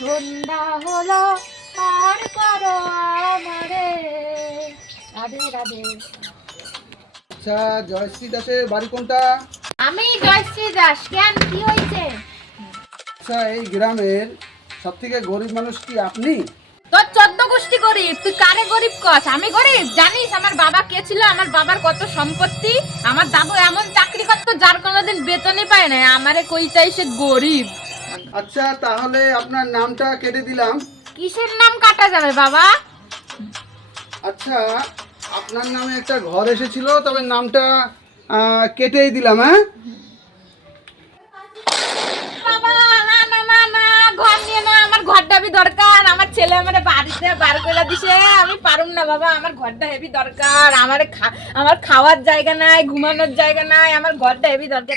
সন্ধ্যা হলো পার করো আমারে। রাধে রাধে। আচ্ছা, জয়শ্রী দাসের বাড়ি কোনটা? আমি জয়শ্রী দাস। কেন, কি হয়েছে? আচ্ছা, এই গ্রামের সব থেকে গরিব মানুষ কি আপনি? তোর 14 গোষ্ঠী গরিব, তুই কারে গরিব কস? আমি গরিব? জানিস আমার বাবা কে ছিল, আমার বাবার কত সম্পত্তি? আমার দাদু এমন চাকরি করতো যার কোনোদিন বেতনই পায় না, আমারে কই চাইছে গরিব। আচ্ছা, তাহলে আপনার নামটা কেটে দিলাম। কিসের নাম কাটা যাবে বাবা? আচ্ছা, আপনার নামে একটা ঘর এসেছিল, তবে নামটা কেটেই দিলাম। হ্যাঁ, বাবা না না না না, ঘর নিয়ে না, আমার ঘরটা হেবি দরকার। আমার ছেলে আমারে বাড়িতে বার করে দিছে, আমি পারুম না বাবা। আমার ঘরটা হেবি দরকার। আমার খাওয়ার জায়গা নাই, ঘুমানোর জায়গা নাই, আমার ঘরটা হেবি দরকার।